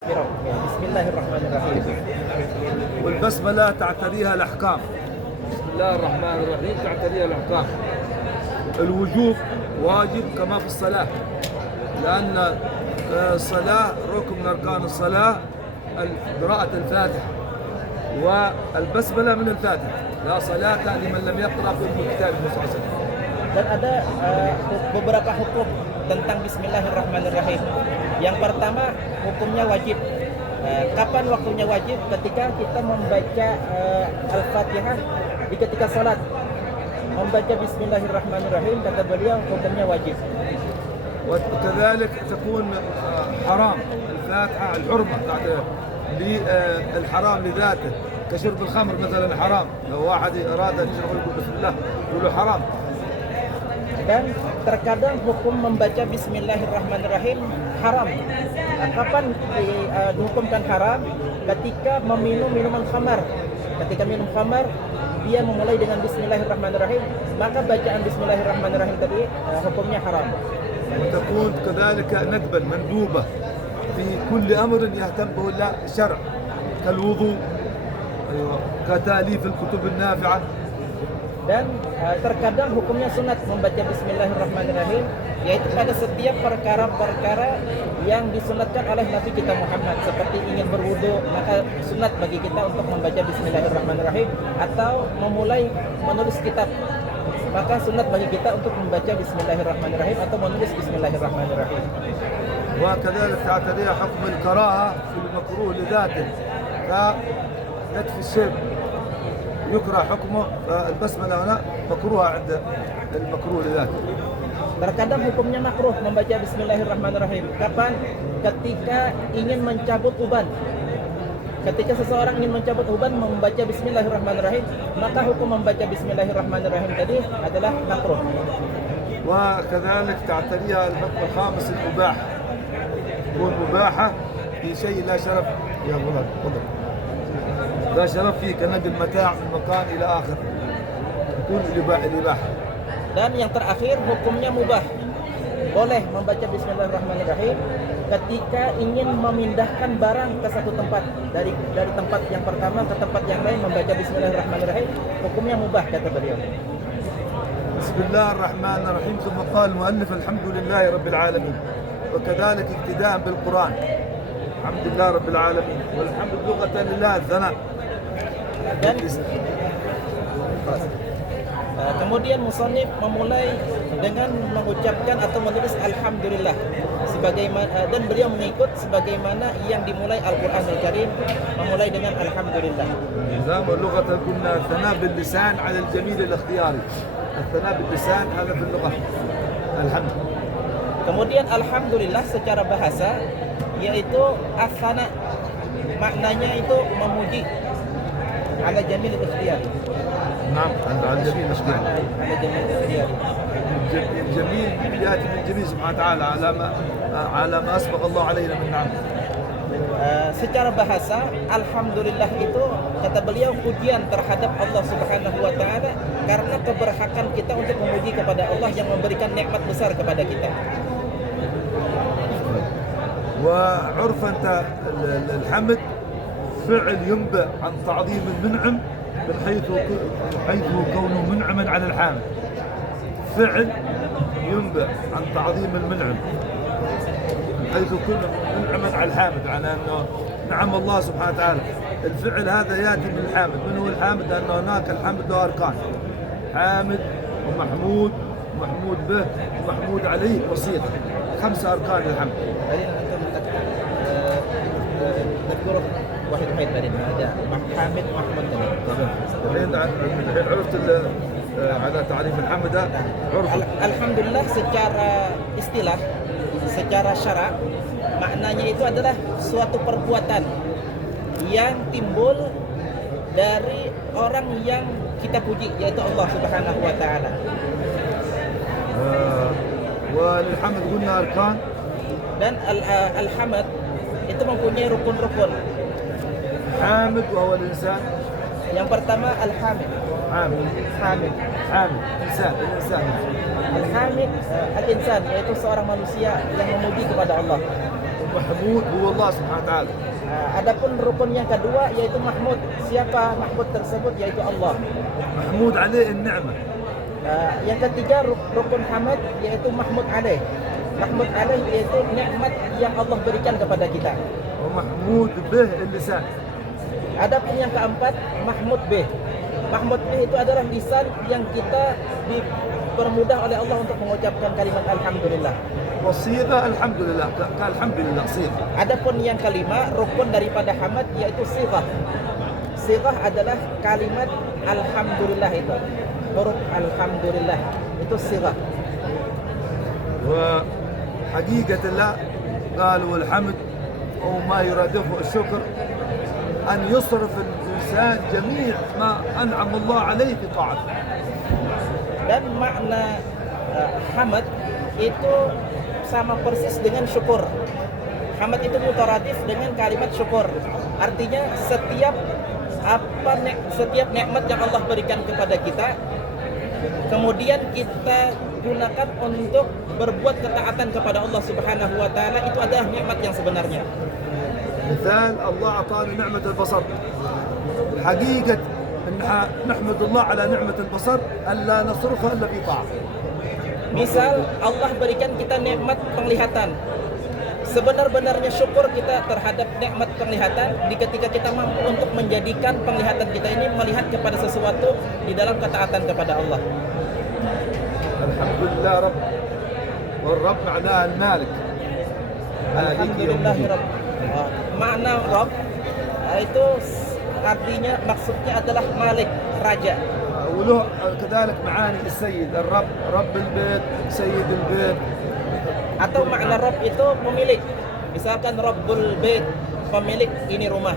بسم الله الرحمن الرحيم. والبسملة تعتريها الأحكام. بسم الله الرحمن الرحيم تعتريها الأحكام. الوجوب واجب كما في الصلاة، لأن الصلاة ركن من أركان الصلاة قراءة الفاتحة، والبسملة من الفاتحة. لا صلاة لمن لم يقرأ في الكتاب المصحف. Dan ada beberapa hukum tentang Bismillahirrahmanirrahim. Yang pertama, hukumnya wajib. Kapan waktunya wajib? Ketika kita membaca Al-Fatihah di ketika salat. Membaca Bismillahirrahmanirrahim, kata beliau, hukumnya wajib. وكذلك تكون حرام الفاتحة الحرمة للحرام لذاته، كشرب الخمر مثلا حرام. لو واحد أراد أن يشرب يقول بسم الله يقول له حرام. Dan terkadang hukum membaca Bismillahirrahmanirrahim haram. Kapan dihukumkan haram? Ketika meminum minuman khamar. Ketika minum khamar, dia memulai dengan Bismillahirrahmanirrahim, maka bacaan Bismillahirrahmanirrahim tadi hukumnya haram. وتكون كذلك ندبا مندوبة في كل أمر يهتم به الشرع، كالوضوء كتاليف الكتب النافعة. Dan terkadang hukumnya sunat membaca Bismillahirrahmanirrahim, yaitu pada setiap perkara-perkara yang disunatkan oleh Nabi kita Muhammad, seperti ingin berwudu, maka sunat bagi kita untuk membaca Bismillahirrahmanirrahim, atau memulai menulis kitab, maka sunat bagi kita untuk membaca Bismillahirrahmanirrahim atau menulis Bismillahirrahmanirrahim. وكذلك تعتريها حكم الكراهة في المكروه لذاته، كنتف الشيب يكره حكمه. البسملة هنا مكروهة عند المكروه لذاته. Terkadang hukumnya makruh membaca Bismillahirrahmanirrahim. Kapan? Ketika ingin mencabut uban. Ketika seseorang ingin mencabut uban membaca Bismillahirrahmanirrahim, maka hukum membaca Bismillahirrahmanirrahim tadi adalah makruh. وكذلك تعتريها الحكم الخامس المباح، تكون مباحة في شيء لا شرف يا غلط تفضل لا شرف فيه كنقل متاع من مكان إلى آخر، تكون الإباحة. Dan yang terakhir hukumnya mubah. Boleh membaca Bismillahirrahmanirrahim ketika ingin memindahkan barang ke satu tempat, dari tempat yang pertama ke tempat yang lain membaca Bismillahirrahmanirrahim, hukumnya mubah, kata beliau. بسم الله الرحمن الرحيم. ثم قال المؤلف الحمد لله رب العالمين، وكذلك ابتداء بالقرآن الحمد لله رب العالمين، والحمد لغة لله الثناء. Dan kemudian musannif memulai dengan mengucapkan atau menulis Alhamdulillah, sebagaimana, dan beliau mengikut sebagaimana yang dimulai Al-Quranul Karim, memulai dengan Alhamdulillah. لغة قلنا الثناء باللسان على الجميل الاختياري، الثناء باللسان هذا في اللغة الحمد. Kemudian Alhamdulillah secara bahasa yaitu asana, maknanya itu memuji, ala jamil ikhtiyar. نعم على الجميل الاختياري. على جميل ikhtiyar. الجميل يأتي من جميل سبحانه وتعالى على ما أسبق الله علينا من نعم. Secara bahasa, Alhamdulillah itu, kata beliau, pujian terhadap Allah Subhanahu wa Ta'ala karena keberhakan kita untuk memuji kepada Allah yang memberikan nikmat besar kepada kita. وعرف أنت الحمد فعل ينبع عن تعظيم المنعم من حيث كونه منعما على الحامد. فعل ينبع عن تعظيم المنعم حيث كنا منعما على الحامد، على انه نعم الله سبحانه وتعالى. الفعل هذا ياتي من الحامد. من هو الحامد؟ لان هناك الحمد له اركان، حامد ومحمود ومحمود به ومحمود عليه وصيغه، 5 اركان للحمد. نذكر واحد بعدين هذا حامد محمود. الحين عرفت على تعريف الحمد عرف. Alhamdulillah secara istilah, secara syara, maknanya itu adalah suatu perbuatan yang timbul dari orang yang kita puji, yaitu Allah Subhanahu wa Ta'ala. وللحمد قلنا أركان. Dan al-hamd itu mempunyai rukun-rukun. حامد وهو الإنسان. Yang pertama al-hamid. حامد إنسان. Al-hamid al-insan, yaitu seorang manusia yang memuji kepada Allah. محمود هو الله سبحانه وتعالى. Adapun rukun yang kedua yaitu Mahmud. Siapa Mahmud tersebut? Yaitu Allah. محمود عليه النعمة. Yang ketiga rukun Hamad yaitu Mahmud alaih. Mahmud alaih yaitu nikmat yang Allah berikan kepada kita. ومحمود به اللسان. Adapun yang keempat Mahmud bih. Mahmud bih itu adalah lisan yang kita dipermudah oleh Allah untuk mengucapkan kalimat alhamdulillah. والصيغة الحمد لله، قال الحمد لله صيغة. Adapun yang kelima rukun daripada hamad yaitu sighah. Sighah adalah kalimat alhamdulillah itu. Huruf alhamdulillah itu sighah. وحقيقة الله قال والحمد أو ما يرادفه الشكر أن يصرف الإنسان جميع ما أنعم الله عليه في طاعته. Dan makna hamad itu sama persis dengan syukur. Hamad itu mutaradif dengan kalimat syukur. Artinya setiap nikmat yang Allah berikan kepada kita, kemudian kita gunakan untuk berbuat ketaatan kepada Allah Subhanahu wa taala, itu adalah nikmat yang sebenarnya. مثال الله أعطانا نعمة البصر. حقيقة أن نحمد الله على نعمة البصر ألا نصرفها إلا في طاعة. Misal Allah berikan kita nikmat penglihatan. Sebenar-benarnya syukur kita terhadap nikmat penglihatan ketika kita mampu untuk menjadikan penglihatan kita ini melihat kepada sesuatu di dalam ketaatan kepada Allah. Alhamdulillah Rabb. والرب معناه المالك. Alhamdulillah Rabb. Makna Rabb itu artinya maksudnya adalah Malik, raja. وله كذلك معاني السيد، الرب رب البيت، سيد البيت. Atau makna Rabb itu pemilik. Misalkan Rabbul Bait, pemilik ini rumah.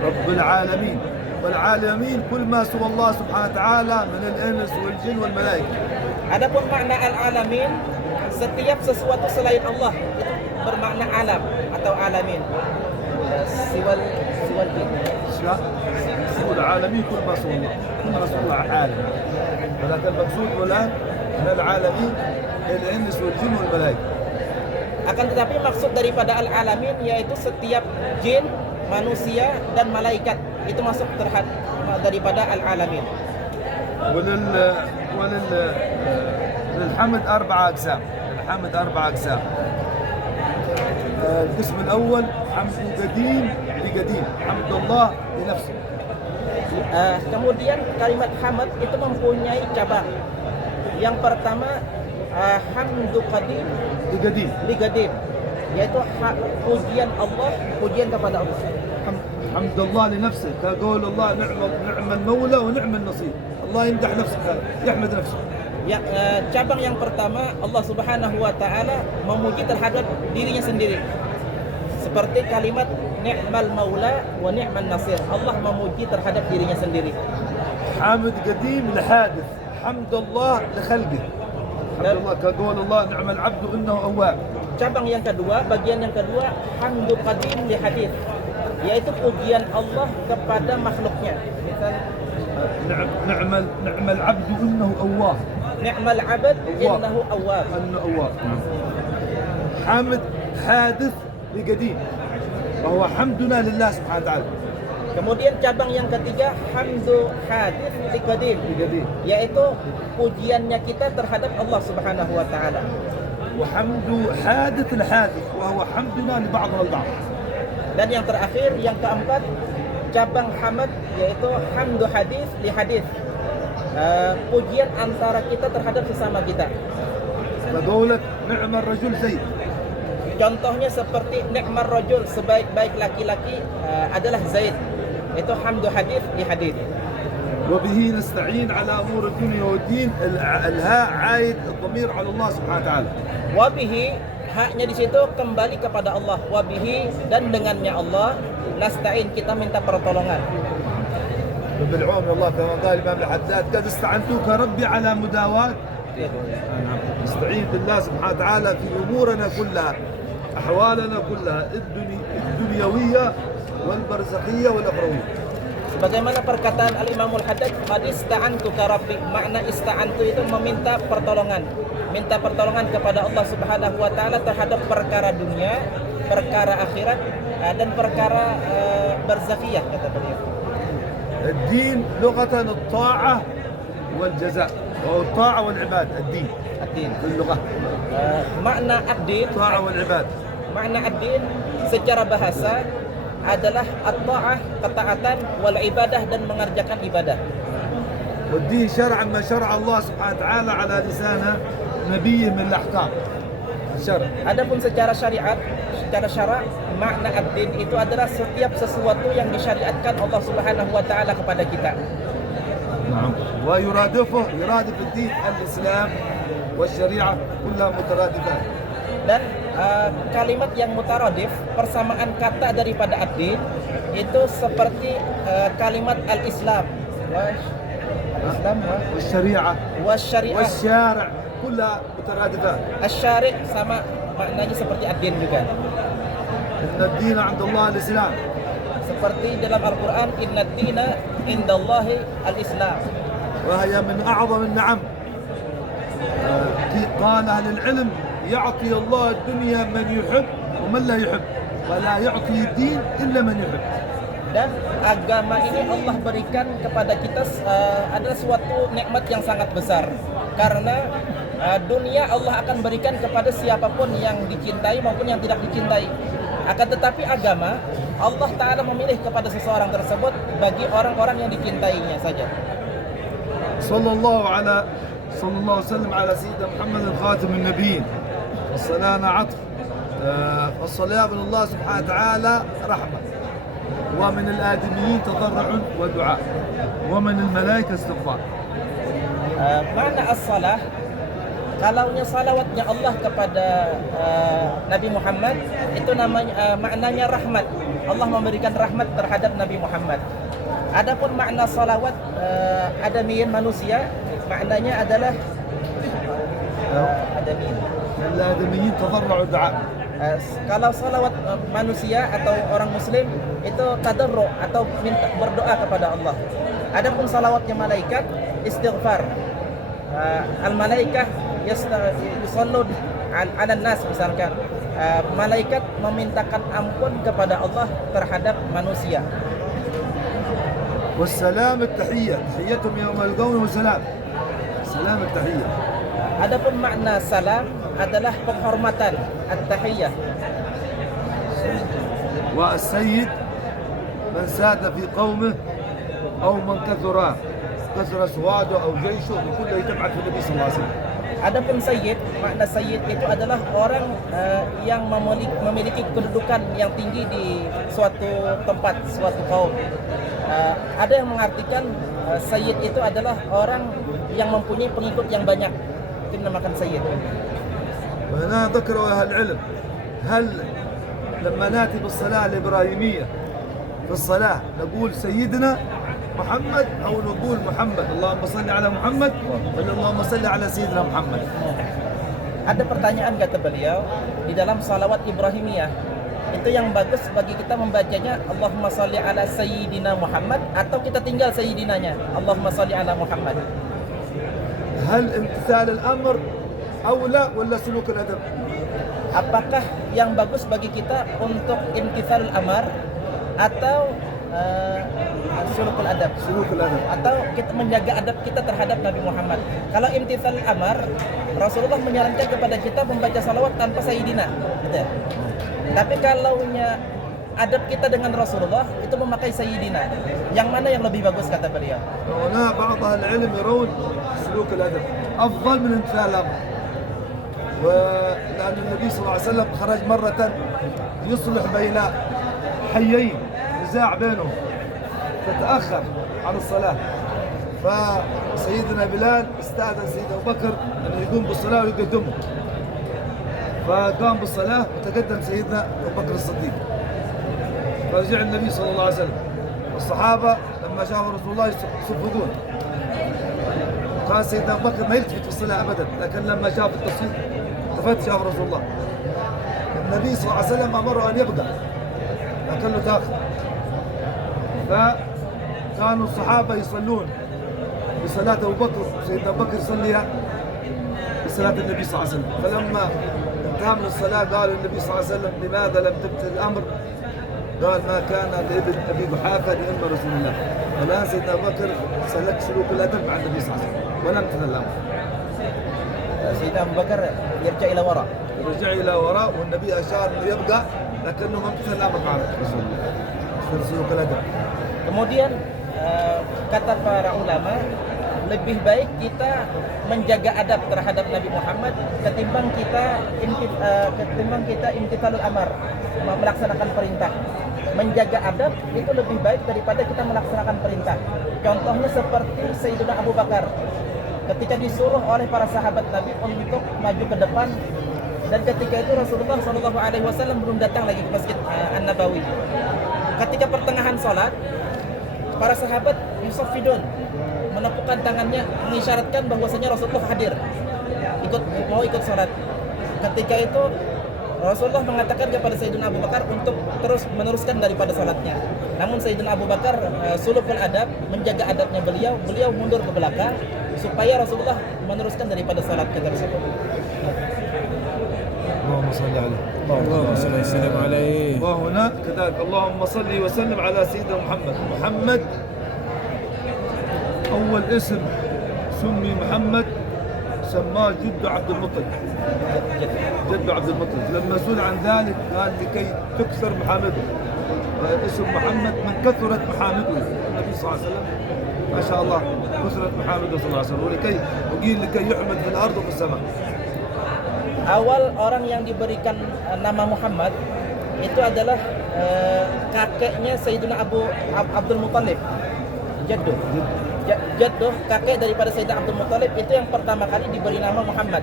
رب العالمين، والعالمين كل ما سوى الله سبحانه وتعالى من الإنس والجن والملائكة. Adapun makna al-alamin, setiap sesuatu selain Allah itu bermakna alam atau alamin. Siwal jin. سوى العالمين كل ما سوى الله، كل ما سوى الله عالم. ولكن المقصود الآن من العالمين الإنس والجن والملائكة. Akan tetapi maksud daripada al-alamin yaitu setiap jin, manusia dan malaikat itu masuk daripada al-alamin. للحمد أربعة أقسام. الحمد أربعة أقسام. القسم الأول حمد قديم لقديم، حمد الله لنفسه. Kemudian kalimat hamad itu mempunyai cabang. Yang pertama hamdu qadim لقديم. ligadim, yaitu pujian Allah, pujian kepada Allah. حمد الله لنفسه، كقول الله نعم المولى ونعم النصير. الله يمدح نفسه، يحمد نفسه. Cabang yang pertama Allah Subhanahu wa taala memuji terhadap dirinya sendiri. Seperti kalimat ni'mal maula wa ni'man nasir. Allah memuji terhadap dirinya sendiri. حامد قديم لحادث، حمد الله لخلقه. حمد الله كقول الله نعم العبد انه اواب. Cabang yang kedua, bagian yang kedua, hamdu qadim li hadits, yaitu pujian Allah kepada makhluknya. Misal نعم العبد انه اواب. ni'mal 'abd innahu awwab. انه اواب. حامد حادث لقديم، وهو حمدنا لله سبحانه وتعالى. Kemudian cabang yang ketiga hamdu hadits li qadim, yaitu pujiannya kita terhadap Allah Subhanahu wa taala. وحمد حادث الحادث، وهو حمدنا لبعضنا البعض. Dan yang terakhir, yang keempat, cabang hamad yaitu hamdu hadis li hadis. Pujian antara kita terhadap sesama kita. فقولك نعم الرجل زيد. Contohnya seperti ni'mar rajul, sebaik-baik laki-laki adalah Zaid. Itu hamdu hadis li hadis. وبه نستعين على امور الدنيا والدين. الهاء عايد الضمير على الله سبحانه وتعالى. Wabihi, haknya di situ kembali kepada Allah. Wabihi, dan dengannya Allah nasta'in, kita minta pertolongan. بالعون والله كما قال الامام الحداد قد استعنتك ربي على مداواة. نستعين بالله سبحانه وتعالى في امورنا كلها، احوالنا كلها الدنيويه والبرزخيه والاخرويه. Sebagaimana perkataan Al-Imamul Haddad, qad ista'antu ka rabbi, makna ista'antu itu meminta pertolongan. minta pertolongan kepada Allah Subhanahu wa taala terhadap perkara dunia, perkara akhirat, dan perkara barzakhiyah kata beliau. الدين لغة الطاعة والجزاء أو الطاعة والعباد. الدين Ad-din. في اللغة Makna ad-din, الطاعة والعباد. makna ad-din secara bahasa adalah at-ta'ah, ketaatan, wal ibadah, dan mengerjakan ibadah. والدين شرعا ما شرع الله سبحانه وتعالى على لسان نبيه من الأحكام. الشرع. Adapun secara syariat, secara syarak, makna ad-din itu adalah setiap sesuatu yang disyariatkan Allah Subhanahu wa taala kepada kita. نعم. يرادف الدين الإسلام والشريعة كلها مترادفات. Dan kalimat yang mutaradif, persamaan kata daripada ad-din itu seperti kalimat al-Islam والشريعة wasyariah. والشارع كلها مترادفات. Asy-syari' sama maknanya seperti ad-din juga. إن الدين عند الله الإسلام. Seperti dalam Al-Qur'an, inna dina indallahi al-Islam. وهي من أعظم النعم. قال أهل العلم يعطي الله الدنيا من يحب ومن لا يحب ولا يعطي الدين إلا من يحب. Dan agama ini Allah berikan kepada kita adalah suatu nikmat yang sangat besar. Karena dunia Allah akan berikan kepada siapapun yang dicintai maupun yang tidak dicintai. Akan tetapi agama Allah Ta'ala memilih kepada seseorang tersebut bagi orang-orang yang dicintainya saja. صلى الله وسلم على سيدنا محمد خاتم النبيين. الصلاة عطف. الصلاة من الله سبحانه وتعالى رحمة. ومن الآدميين تضرع ودعاء. ومن الملائكة استغفار. Makna as-salah, kalaunya salawatnya Allah kepada Nabi Muhammad itu namanya maknanya rahmat. Allah memberikan rahmat terhadap Nabi Muhammad. Adapun makna salawat adamiyin manusia, maknanya adalah adamiyin. الآدميين تضرع ودعاء. Kalau salawat manusia atau orang muslim itu tadarru atau minta berdoa kepada Allah. Adapun salawatnya malaikat istighfar. Al-malaikah yusallun 'alan nas, misalkan malaikat memintakan ampun kepada Allah terhadap manusia. والسلام التحية. تحيتهم يوم يلقونه سلام. سلام التحية. Adapun makna salam adalah penghormatan, at-tahiyyah. والسيد من ساد في قومه أو من كثر سواده أو جيشه كله يتبع في النبي صلى الله عليه وسلم. Adapun sayyid, makna sayyid itu adalah orang yang memiliki kedudukan yang tinggi di suatu tempat, suatu kaum. Ada yang mengartikan sayyid itu adalah orang yang mempunyai pengikut yang banyak. Itu dinamakan sayyid. وهنا ذكروا أهل العلم هل لما نأتي بالصلاة الإبراهيمية في الصلاة نقول سيدنا محمد أو نقول محمد اللهم صل على محمد ولا اللهم صل على سيدنا محمد. Ada pertanyaan kata beliau di dalam salawat Ibrahimiyah. Itu yang bagus bagi kita membacanya Allahumma salli ala sayyidina Muhammad atau kita tinggal sayyidinanya Allahumma salli ala Muhammad. هل امتثال الأمر أولى ولا سلوك الأدب؟ Apakah yang bagus bagi kita untuk imtithalul amar atau sulukul adab? سلوك الأدب. Atau kita menjaga adab kita terhadap Nabi Muhammad. Kalau imtithalul amar, Rasulullah menyarankan kepada kita membaca salawat tanpa sayyidina, gitu ya. Tapi kalaunya adab kita dengan Rasulullah itu memakai sayyidina. Yang mana yang lebih bagus kata beliau? هنا بعض أهل العلم يرون سلوك الأدب أفضل من امتثال الأمر. ولأن النبي صلى الله عليه وسلم خرج مرة يصلح بين حيين نزاع بينهم فتأخر عن الصلاة فسيدنا بلال استأذن سيدنا أبو بكر أن يقوم بالصلاة ويقدمه فقام بالصلاة وتقدم سيدنا أبو بكر الصديق فرجع النبي صلى الله عليه وسلم والصحابة لما شافوا رسول الله يصفقون قال سيدنا أبو بكر ما يلتفت في الصلاة أبدا لكن لما شاف التصويت التفت شاف رسول الله النبي صلى الله عليه وسلم أمره أن يبدأ لكن له تأخر فكانوا الصحابة يصلون بصلاة أبو بكر سيدنا أبو بكر يصليها صلاة النبي صلى الله عليه وسلم. فلما انتهى من الصلاة قال النبي صلى الله عليه وسلم لماذا لم تمتثل الأمر؟ قال ما كان لابن أبي قحافة لأم رسول الله. والآن سيدنا أبو بكر سلك سلوك الأدب مع النبي صلى الله عليه وسلم ولم تمتثل الأمر. سيدنا أبو بكر يرجع إلى وراء. رجع إلى وراء والنبي أشار أنه يبقى لكنه ما امتثل الأمر مع رسول الله. سلوك الأدب. Kemudian kata para ulama, lebih baik kita menjaga adab terhadap Nabi Muhammad ketimbang kita imtithalul amar, melaksanakan perintah. Menjaga adab itu lebih baik daripada kita melaksanakan perintah. Contohnya seperti Sayyidina Abu Bakar ketika disuruh oleh para sahabat Nabi untuk maju ke depan, dan ketika itu Rasulullah SAW belum datang lagi ke Masjid An-Nabawi. Ketika pertengahan sholat, para sahabat yusafidun, menepukkan tangannya mengisyaratkan bahwasanya Rasulullah hadir, mau ikut sholat. Ketika itu Rasulullah mengatakan kepada Sayyidina Abu Bakar untuk terus meneruskan daripada sholatnya. Namun Sayyidina Abu Bakar sulukul adab, menjaga adabnya beliau mundur ke belakang supaya Rasulullah meneruskan daripada sholatnya tersebut. اللهم صل عليه. اللهم صل وسلم عليه. وهنا كذلك اللهم صل وسلم على سيدنا محمد. محمد أول اسم سمي محمد سماه جد عبد المطلب. جد عبد المطلب لما سئل عن ذلك قال لكي تكثر محامده. اسم محمد من كثرت محامده النبي صلى الله عليه وسلم ما شاء الله كثرت محامده صلى الله عليه وسلم وقيل لكي يحمد في الأرض وفي السماء. Awal orang yang diberikan nama Muhammad itu adalah kakeknya Sayyidina Abdul Muttalib. Jadduh, kakek daripada Sayyidina Abdul Muttalib itu yang pertama kali diberi nama Muhammad.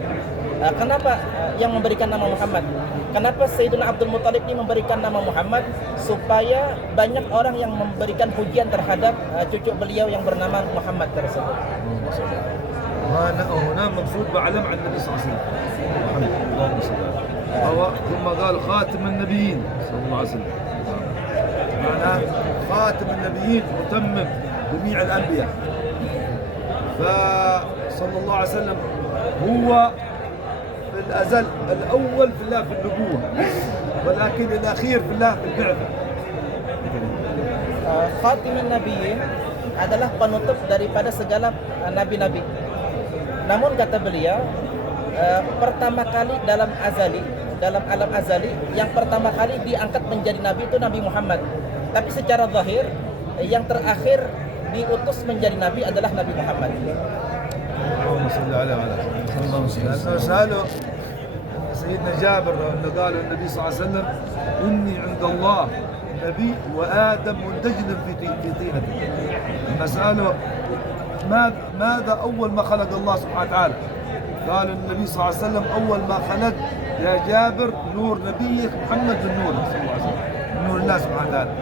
Kenapa yang memberikan nama Muhammad? Kenapa Sayyidina Abdul Muttalib ini memberikan nama Muhammad? Supaya banyak orang yang memberikan pujian terhadap cucu beliau yang bernama Muhammad tersebut. هنا مقصود بعلم عن النبي صلى الله عليه وسلم. ثم قال خاتم النبيين صلى الله عليه وسلم. معناه خاتم النبيين متمم جميع الأنبياء. فصلى الله عليه وسلم هو في الأزل الأول في الله في النبوة، ولكن الأخير في الله في البعثة. Khatimun Nabiyyin adalah penutup daripada segala nabi-nabi. Namun kata beliau, pertama kali dalam alam azali, yang pertama kali diangkat menjadi nabi itu Nabi Muhammad. Tapi secara zahir, yang terakhir diutus menjadi nabi adalah Nabi Muhammad. اللهم صل على لأنه سأله سيدنا جابر أنه قال النبي صلى الله عليه وسلم إني عند الله نبي وآدم منتجل في طينته. لما سأله ماذا أول ما خلق الله سبحانه وتعالى؟ قال النبي صلى الله عليه وسلم أول ما خلق يا جابر نور نبيك محمد بن نور صلى الله عليه وسلم نور الله سبحانه وتعالى.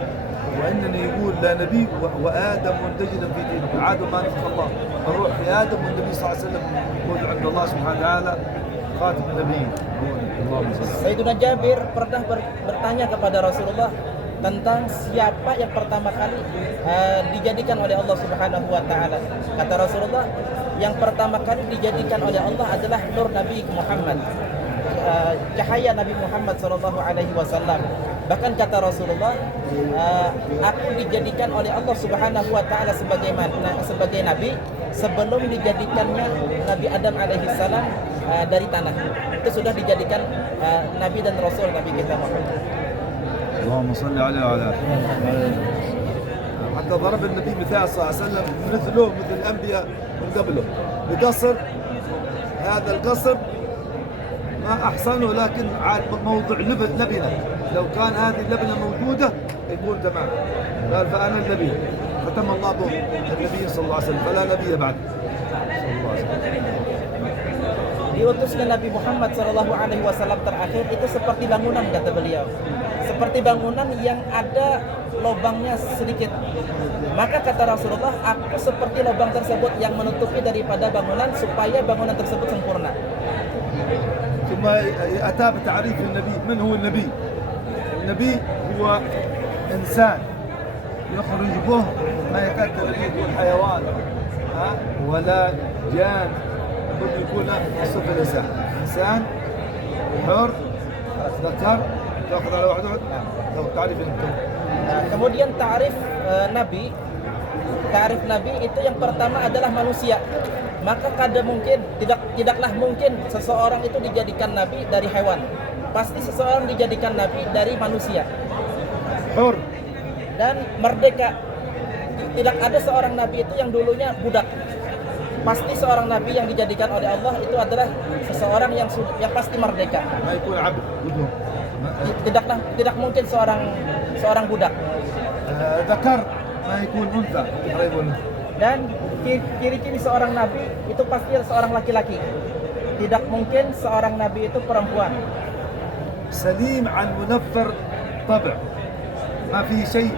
وإنني يقول لا نبي وآدم منتجل في دينه. عاد ما نفخ الله الروح في آدم والنبي صلى الله عليه وسلم موجود عند الله سبحانه وتعالى خاتم النبيين. اللهم صل. Sayyidina Jabir pernah bertanya kepada Rasulullah tentang siapa yang pertama kali dijadikan oleh Allah Subhanahu wa taala. Kata Rasulullah, yang pertama kali dijadikan oleh Allah adalah nur Nabi Muhammad, cahaya Nabi Muhammad sallallahu alaihi wasallam. Bahkan kata Rasulullah, aku dijadikan oleh Allah Subhanahu wa taala sebagai nabi sebelum dijadikannya Nabi Adam alaihi salam dari tanah. Itu sudah dijadikan nabi dan rasul Nabi kita Muhammad. اللهم صل عليه وعلى آله. حتى ضرب النبي مثال صلى الله عليه وسلم مثله مثل الأنبياء من قبله بقصر. هذا القصر ما أحسنه لكن موضع لبنة. لو كان هذه اللبنة موجودة يقول تمام. قال فأنا النبي ختم الله به النبي صلى الله عليه وسلم فلا نبي بعد صلى الله عليه وسلم. Diutusnya Nabi Muhammad SAW terakhir itu seperti bangunan, kata beliau. Seperti bangunan yang ada lubangnya sedikit. Maka kata Rasulullah, aku seperti lubang tersebut yang menutupi daripada bangunan supaya bangunan tersebut sempurna. ثم أتى بتعريف النبي. من هو النبي؟ النبي هو إنسان يخرج به ما يكاد به الحيوان ولا جان لابد يكون الصف الإنسان إنسان حر ذكر تأخذ على واحد لو تعرف أنتم. Kemudian ta'rif Nabi. Ta'rif Nabi itu yang pertama adalah manusia. Maka tidaklah mungkin seseorang itu dijadikan nabi dari hewan. Pasti seseorang dijadikan nabi dari manusia. حر Dan merdeka. Tidak ada seorang nabi itu yang dulunya budak. Pasti seorang nabi yang dijadikan oleh Allah itu adalah seseorang yang pasti merdeka. ما يكون عبد بدون Tidak mungkin seorang budak. ذكر ما يكون أنثى قريب منه. Dan ciri-ciri seorang nabi itu pasti seorang laki-laki. Tidak mungkin seorang nabi itu perempuan. سليم عن منفر طبع ما في شيء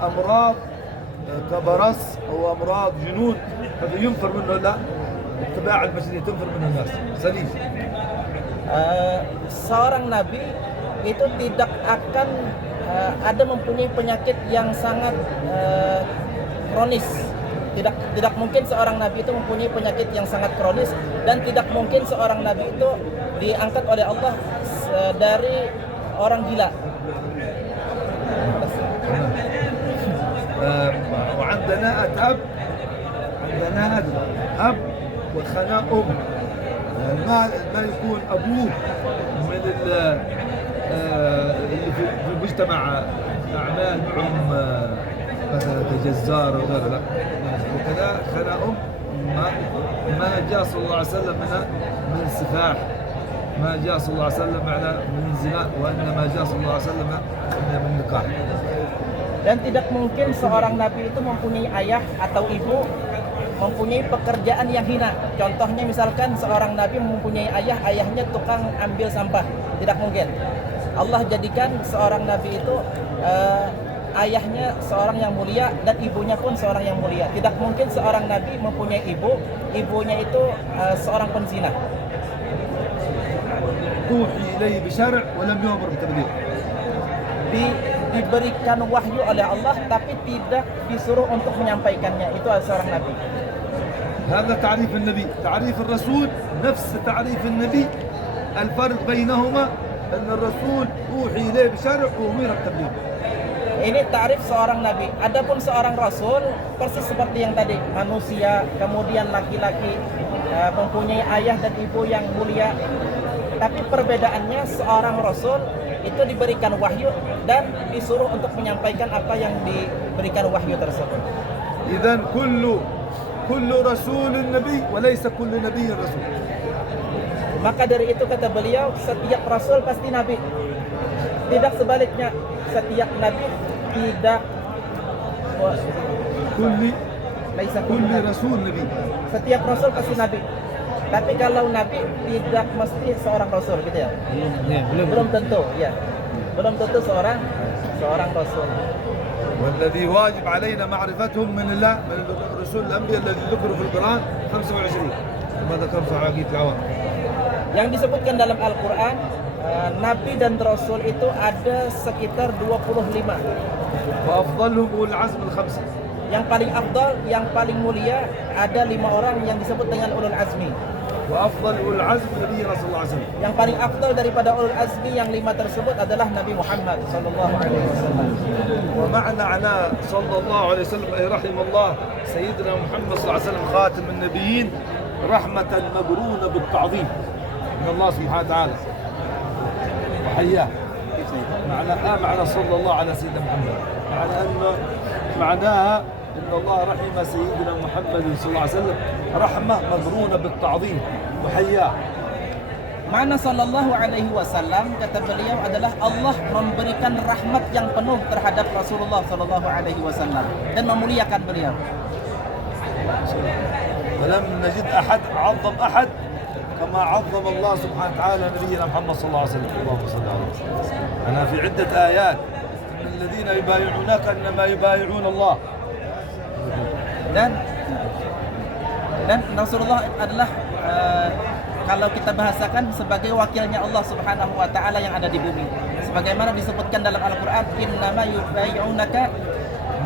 أمراض كبرص أو أمراض جنون هذا ينفر منه لا الطباع البشرية تنفر منه الناس سليم. Seorang nabi itu tidak akan ada mempunyai penyakit yang sangat kronis. Tidak mungkin seorang nabi itu mempunyai penyakit yang sangat kronis, dan tidak mungkin seorang nabi itu diangkat oleh Allah dari orang gila. وعندنا أب أب وخنا أم. ما يكون أبوه من اللي في المجتمع أعمال معهم مثلا كجزار وغيره لا وكذا خنا أم ما جاء صلى الله عليه وسلم من السفاح ما جاء صلى الله عليه وسلم من زنا وإنما جاء صلى الله عليه وسلم من نكاح. Dan tidak mungkin seorang nabi itu mempunyai ayah atau ibu mempunyai pekerjaan yang hina. Contohnya misalkan seorang nabi mempunyai ayahnya tukang ambil sampah. Tidak mungkin. Allah jadikan seorang nabi itu ayahnya seorang yang mulia dan ibunya pun seorang yang mulia. Tidak mungkin seorang nabi mempunyai ibunya itu seorang penzina. أوحي إليه بشرع ولم يؤمر بتبليغ. Diberikan wahyu oleh Allah tapi tidak disuruh untuk menyampaikannya. Itu seorang nabi. هذا تعريف النبي. تعريف الرسول نفس تعريف النبي. الفرق بينهما أن الرسول أوحي إليه بشرع وأمر بالتبليغ. Ini ta'rif seorang nabi. Adapun seorang rasul persis seperti yang tadi, manusia, kemudian laki-laki, mempunyai ayah dan ibu yang mulia. Tapi perbedaannya seorang rasul itu diberikan wahyu dan disuruh untuk menyampaikan apa yang diberikan wahyu tersebut. إذن كل رسول نبي وليس كل نبي رسول. Maka dari itu kata beliau, setiap rasul pasti nabi. Tidak sebaliknya, setiap nabi tidak كل رسول نبي. Setiap rasul pasti nabi. Tapi kalau nabi tidak mesti seorang rasul gitu ya. Belum tentu, ya. Belum tentu seorang rasul. والذي واجب علينا معرفتهم من الله من الرسول الأنبياء الذي ذكروا في القرآن 25 كما ذكر في عقيدة العوام. Yang disebutkan dalam Al-Quran, nabi dan rasul itu ada sekitar 25. وأفضلهم أولو العزم الخمسة. Yang paling afdal, yang paling mulia ada 5 orang yang disebut dengan ulul azmi. وأفضل أولو العزم نبينا صلى الله عليه وسلم. Yang paling afdal daripada ulul azmi yang 5 tersebut adalah Nabi Muhammad sallallahu alaihi wasallam. ومعنى صلى الله عليه وسلم أي رحم الله سيدنا محمد صلى الله عليه وسلم خاتم النبيين رحمة مقرونة بالتعظيم من الله سبحانه وتعالى وحياه. معنى صلى الله على سيدنا محمد معناها إن الله رحم سيدنا محمد صلى الله عليه وسلم رحمة مقرونة بالتعظيم وحياه. Makna sallallahu alaihi wasallam kata beliau adalah Allah memberikan rahmat yang penuh terhadap Rasulullah sallallahu alaihi wasallam dan memuliakan beliau. فلم نجد أحد عظم أحد كما عظم الله سبحانه وتعالى نبينا محمد صلى الله عليه وسلم. اللهم صل على وسلم. أنا في عدة آيات إن الذين يبايعونك إنما يبايعون الله. Dan Rasulullah adalah kalau kita bahasakan sebagai wakilnya Allah Subhanahu wa taala yang ada di bumi. Sebagaimana disebutkan dalam Al-Qur'an, innama yubayyi'unaka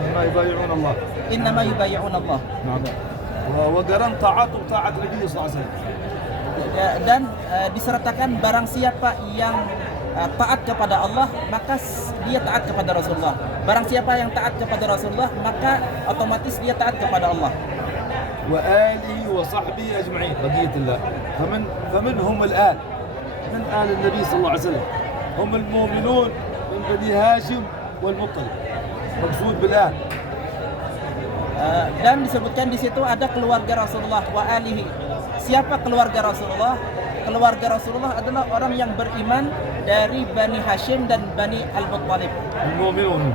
إنما يبايعون الله. innama yubayyi'una Allah. وقرن طاعته وطاعة النبي صلى الله عليه وسلم. Dan disertakan barang siapa yang taat kepada Allah maka dia taat kepada Rasulullah. Barang siapa yang taat kepada Rasulullah maka otomatis dia taat kepada Allah. وآله وصحبه أجمعين بقية الله. فمن هم الآل؟ من آل النبي صلى الله عليه وسلم هم المؤمنون من بني هاشم والمطلب. مقصود بالآل. Dan disebutkan di situ ada keluarga Rasulullah wa alihi. Siapa keluarga Rasulullah? Keluarga Rasulullah adalah orang yang beriman dari Bani Hashim dan Bani Al-Muttalib. المؤمنون.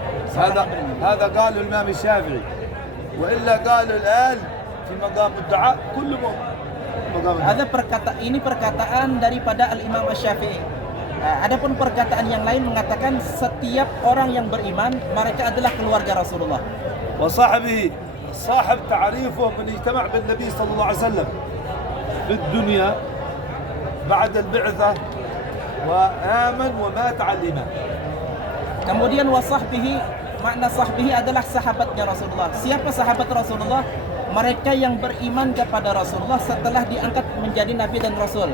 هذا قال الإمام الشافعي. وإلا قال الآل في مقام الدعاء كل مؤمن. Ini perkataan daripada Al-Imam Asy-Syafi'i. Adapun perkataan yang lain mengatakan setiap orang yang beriman mereka adalah keluarga Rasulullah. وصاحبه صاحب تعريفه من اجتمع بالنبي صلى الله عليه وسلم في الدنيا بعد البعثة وآمن ومات على الإيمان. Kemudian wasahbihi, makna sahbihi adalah sahabatnya Rasulullah. Siapa sahabat Rasulullah? Mereka yang beriman kepada Rasulullah setelah diangkat menjadi Nabi dan Rasul.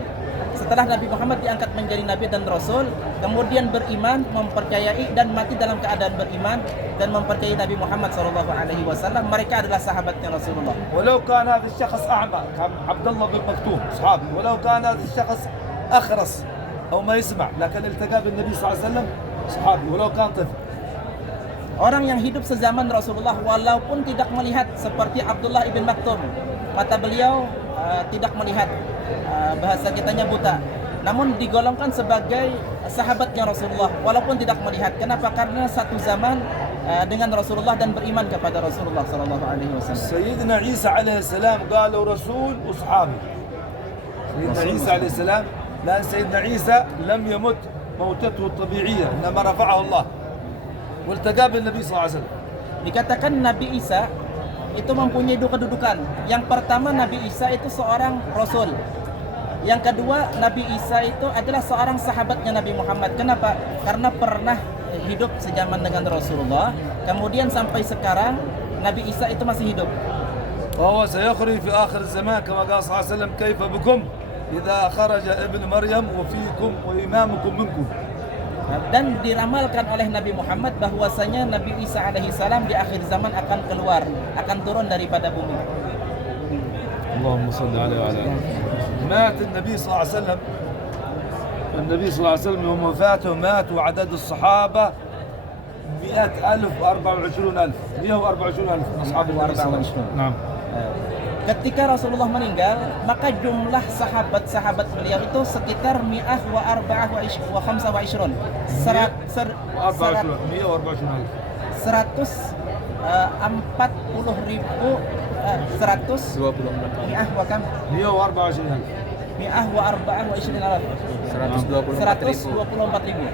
Setelah Nabi Muhammad diangkat menjadi Nabi dan Rasul, kemudian beriman, mempercayai dan mati dalam keadaan beriman dan mempercayai Nabi Muhammad SAW, mereka adalah sahabatnya Rasulullah. ولو كان هذا الشخص أعمى كان عبد الله بن مكتوم صحابي، ولو كان هذا الشخص أخرس أو ما يسمع لكن التقى بالنبي صلى الله عليه وسلم صحابي ولو كان طفل. Orang yang hidup sezaman Rasulullah walaupun tidak melihat seperti Abdullah ibn Maktum, mata beliau tidak melihat, bahasa kitanya buta, namun digolongkan sebagai sahabatnya Rasulullah walaupun tidak melihat. Kenapa? Karena satu zaman dengan Rasulullah dan beriman kepada Rasulullah sallallahu alaihi wasallam. سيدنا عيسى عليه السلام قالوا رسول وصحابي. سيدنا عيسى عليه السلام لأن سيدنا عيسى لم يمت موتته الطبيعية إنما رفعه الله والتقى بالنبي صلى الله عليه وسلم. Dikatakan Nabi Isa itu mempunyai dua kedudukan. Yang pertama, Nabi Isa itu seorang Rasul. Yang kedua, Nabi Isa itu adalah seorang sahabatnya Nabi Muhammad. Kenapa? Karena pernah hidup sejaman dengan Rasulullah. Kemudian sampai sekarang Nabi Isa itu masih hidup. وهو سيخرج في آخر الزمان كما قال صلى الله عليه وسلم كيف بكم إذا خرج ابن مريم وفيكم وإمامكم منكم. Dan diramalkan oleh Nabi Muhammad bahwasanya Nabi Isa alaihi salam di akhir zaman akan keluar, akan turun daripada bumi. اللهم صل عليه وعلى آله. مات النبي صلى الله عليه وسلم. النبي صلى الله عليه وسلم يوم وفاته مات وعدد الصحابة 100,000 و24,000 124,000 أصحاب النبي صلى الله عليه وسلم. نعم. Ketika Rasulullah meninggal, maka jumlah sahabat-sahabat beliau itu sekitar 124,000. 124,000.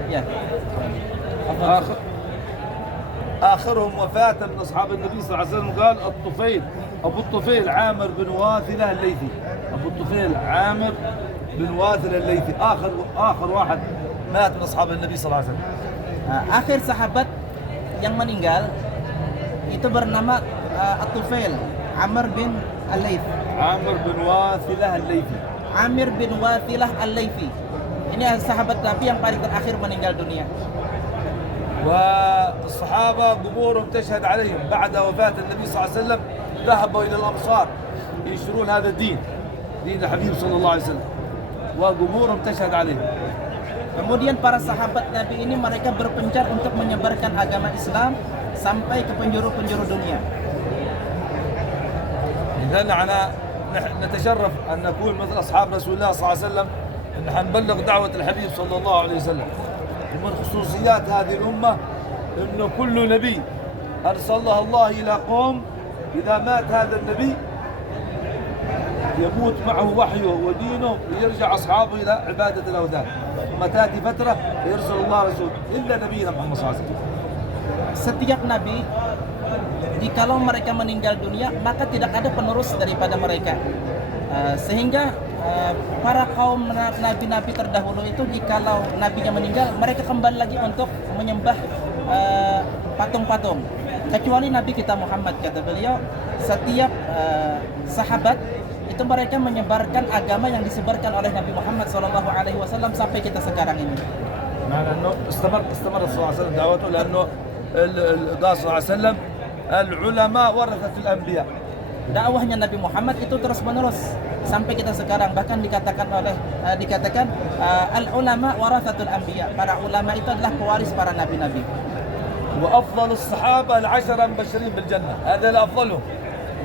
Ya. آخرهم وفاة من أصحاب النبي صلى الله عليه وسلم قال الطفيل أبو الطفيل عامر بن واثلة الليثي. أبو الطفيل عامر بن واثلة الليثي آخر واحد مات من أصحاب النبي صلى الله عليه وسلم. Akhir sahabat yang meninggal itu bernama At-Tufail, Amr bin Al-Layth. عامر بن واثلة الليثي. Amir bin Wathilah Al-Laythi. Ini sahabat Nabi yang paling terakhir meninggal dunia. والصحابة قبورهم تشهد عليهم بعد وفاة النبي صلى الله عليه وسلم ذهبوا إلى الأمصار ينشرون هذا الدين دين الحبيب صلى الله عليه وسلم وقبورهم تشهد عليهم. Kemudian para sahabat Nabi ini mereka berpencar untuk menyebarkan agama Islam sampai ke penjuru-penjuru dunia. إذن نتشرف أن نكون مثل أصحاب رسول الله صلى الله عليه وسلم أن نبلغ دعوة الحبيب صلى الله عليه وسلم. ومن خصوصيات هذه الأمة أن كل نبي أرسله الله إلى قوم إذا مات هذا النبي يموت معه وحيه ودينه ويرجع أصحابه إلى عبادة الأوثان. ثم تأتي فترة يرسل الله رسول إلا نبينا محمد صلى الله عليه وسلم. Setiap nabi, jikalau mereka meninggal dunia, maka tidak ada penerus daripada mereka. Sehingga para kaum nabi-nabi terdahulu itu jikalau nabinya meninggal, mereka kembali lagi untuk menyembah patung-patung. kecuali Nabi kita Muhammad, kata beliau, setiap sahabat itu mereka menyebarkan agama yang disebarkan oleh Nabi Muhammad SAW sampai kita sekarang ini. معنى انه استمر صلى الله عليه وسلم دعوته لانه قال صلى الله عليه وسلم العلماء ورثة الانبياء. Dakwahnya Nabi Muhammad itu terus menerus sampai kita sekarang, bahkan dikatakan al ulama warathatul anbiya, para ulama itu adalah pewaris para nabi-nabi. وافضل الصحابه العشره المبشرين بالجنه، هذا لافضلهم،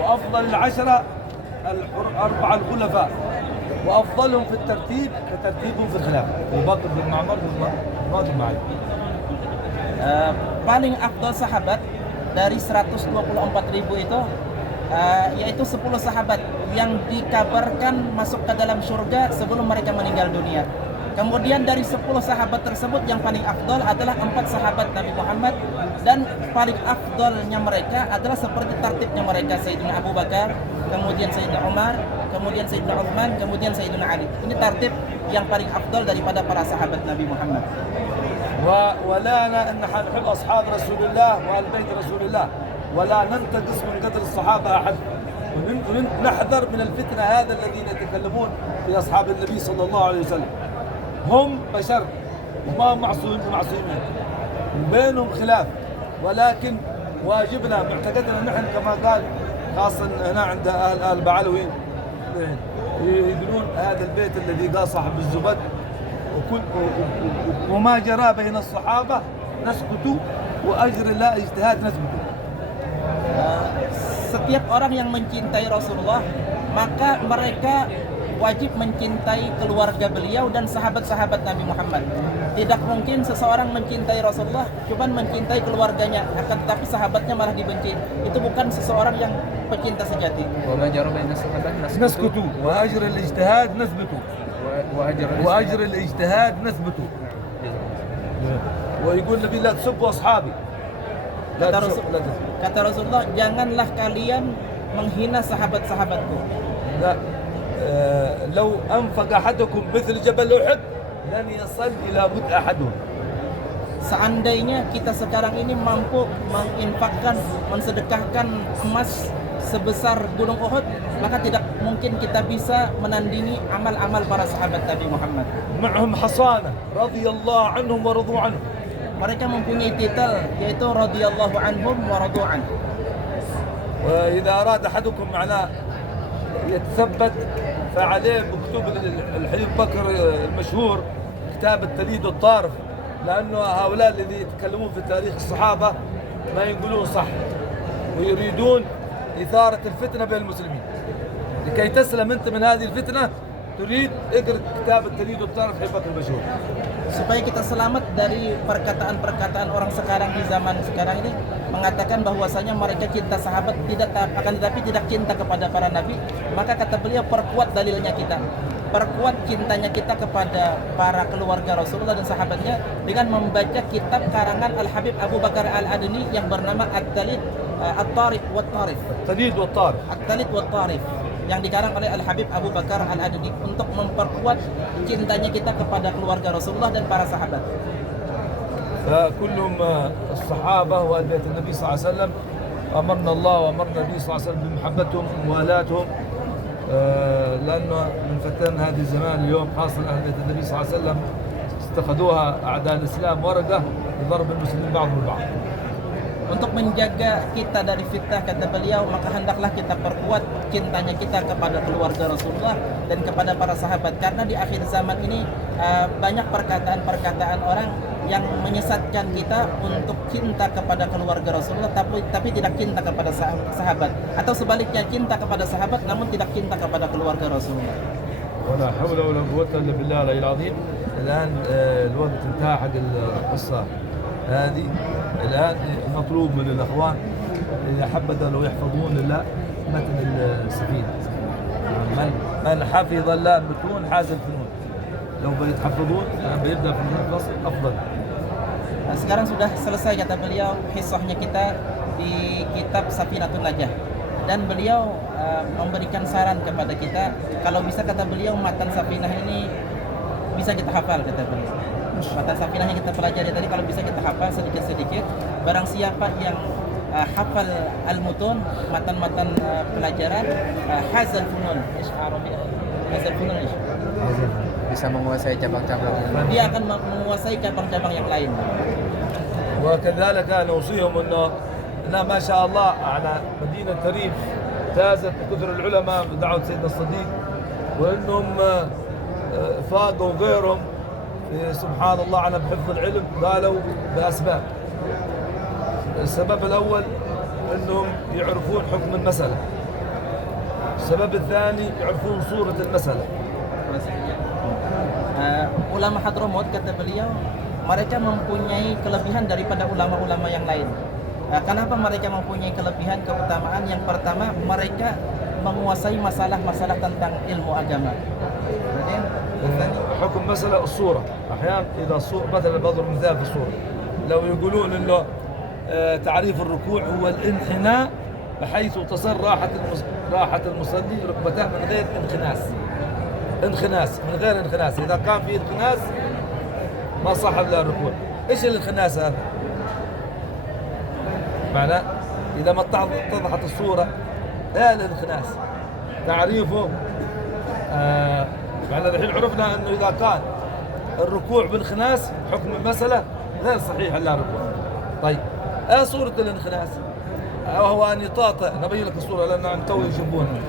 وافضل العشره الاربعه الخلفاء، وافضلهم في الترتيب كترتيبهم في الخلافه، ابو بكر بن معمر بن بن علي. Paling afdal sahabat dari 124.000 itu yaitu 10 sahabat yang dikabarkan masuk ke dalam surga sebelum mereka meninggal dunia. Kemudian dari 10 sahabat tersebut yang paling afdal adalah 4 sahabat Nabi Muhammad, dan paling afdalnya mereka adalah seperti tertibnya mereka, Sayyidina Abu Bakar, kemudian Sayyidina Umar, kemudian Sayyidina Uthman, kemudian Sayyidina Ali. Ini tertib yang paling afdal daripada para sahabat Nabi Muhammad. ولا ان نحب اصحاب رسول الله وال بيت رسول الله ولا ننتقص من قدر الصحابه احد، ونحذر من الفتنه هذا الذين يتكلمون في اصحاب النبي صلى الله عليه وسلم. هم بشر وما هم معصومين وبينهم خلاف، ولكن واجبنا معتقدنا نحن كما قال خاصه هنا عند اهل بعلوي يقولون هذا البيت الذي قال صاحب الزبد وما جرى بين الصحابة نسكت وأجر لا اجتهاد نثبت. Setiap orang yang mencintai Rasulullah, maka mereka wajib mencintai keluarga beliau dan sahabat-sahabat Nabi Muhammad. Tidak mungkin seseorang mencintai Rasulullah cuman mencintai keluarganya, akan tetapi sahabatnya malah dibenci. Itu bukan seseorang yang pecinta sejati. وما جرى بين الصحابة نسكت وأجر الاجتهاد نثبت وأجر الاجتهاد نثبته. ويقول النبي لا تسبوا أصحابي. Kata Rasulullah, janganlah kalian menghina sahabat-sahabatku. لا لو أنفق أحدكم مثل جبل أحد لن يصل إلى مد أحدهم. Seandainya kita sekarang ini mampu menginfakkan, mensedekahkan emas sebesar gunung Uhud, maka tidak mungkin kita bisa menandingi amal-amal para sahabat Nabi Muhammad. معهم حصانة رضي الله عنهم ورضوا عنه. Mereka mempunyai titel yaitu radhiyallahu anhum wa radu an. وإذا أراد أحدكم معناه يتثبت فعليه بكتب الحبيب بكر المشهور كتاب التليد والطارف، لأنه هؤلاء الذين يتكلمون في تاريخ الصحابة ما يقولون صح ويريدون إثارة الفتنة بين المسلمين. لكي تسلم أنت من هذه الفتنة تريد اقرأ كتاب التليد والطارف حبيب بكر المشهور. Supaya kita selamat dari perkataan-perkataan orang sekarang di zaman sekarang ini mengatakan bahwasanya mereka cinta sahabat, akan tetapi tidak cinta kepada para nabi, maka kata beliau, perkuat dalilnya kita, perkuat cintanya kita kepada para keluarga Rasulullah dan sahabatnya dengan membaca kitab karangan Al-Habib Abu Bakar Al-Adni yang bernama At-Talid At-Tarif wa Tarif. التليد والطارف. At-Talid wa Tarif yang dikarang oleh Al-Habib Abu Bakar Al-Adni untuk memperkuat cintanya kita kepada keluarga Rasulullah dan para sahabat. فكلهم الصحابة وآل بيت النبي صلى الله عليه وسلم أمرنا الله وأمرنا النبي صلى الله عليه وسلم بمحبتهم وموالاتهم، لأنه من فتن هذه الزمان اليوم خاصة أهل بيت النبي صلى الله عليه وسلم اتخذوها أعداء الإسلام ورقة لضرب المسلمين بعضهم البعض. Untuk menjaga kita dari fitnah, kata beliau, maka hendaklah kita perkuat cintanya kita kepada keluarga Rasulullah dan kepada para sahabat, karena di akhir zaman ini banyak perkataan-perkataan orang yang menyesatkan kita untuk cinta kepada keluarga Rasulullah tapi tidak cinta kepada sahabat, atau sebaliknya cinta kepada sahabat namun tidak cinta kepada keluarga Rasulullah. ولا حول ولا قوة إلا بالله العلي العظيم. الآن الوقت انتهى حق القصة هذه. الآن مطلوب من الأخوان إذا حبذا لو يحفظون الله متن السفينة. من حفظ الله المتون حاز الفنون. لو بيتحفظون بيبدأ في الفصل أفضل. Sekarang sudah selesai, kata beliau, hisahnya kita di kitab Safinatun Najah, dan beliau memberikan saran kepada kita, kalau bisa, kata beliau, matan Safinah ini bisa kita hafal, kata beliau. Matan Safinah yang kita pelajari tadi kalau bisa kita hafal sedikit-sedikit. Barang siapa yang hafal al-mutun, matan-matan pelajaran, hazal funun, ish Arabi, hazal funun ish. Bisa menguasai cabang-cabang. Dia akan menguasai cabang-cabang yang lain. وكذلك انا اوصيهم انها ما شاء الله على مدينه تريف فازت بكثر العلماء بدعوه سيدنا الصديق وانهم فاقوا غيرهم سبحان الله على بحفظ العلم قالوا باسباب. السبب الاول انهم يعرفون حكم المساله. السبب الثاني يعرفون صوره المساله. Ulama Hadramut, kata beliau, mereka mempunyai kelebihan daripada ulama-ulama yang lain. Kenapa mereka mempunyai kelebihan, keutamaan? Yang pertama, mereka menguasai masalah-masalah tentang ilmu agama. حكم مسألة الصورة. أحيانا إذا الصورة مثلا بضرب مثال في الصورة لو يقولون إنه تعريف الركوع هو الانحناء بحيث تصل راحة المصلي ركبتاه من غير انخناس من غير انخناس. إذا كان في انخناس ما صح له الركوع. إيش الانخناس هذا؟ معناه إذا ما اتضحت الصورة لا الانخناس تعريفه معناه الحين عرفنا انه اذا كان الركوع بانخناس حكم المسألة غير صحيح الا ركوع. طيب صورة الانخناس وهو ان يطاطئ. نبين لك الصورة لان تو يشبونها.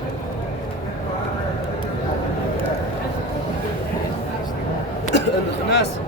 الانخناس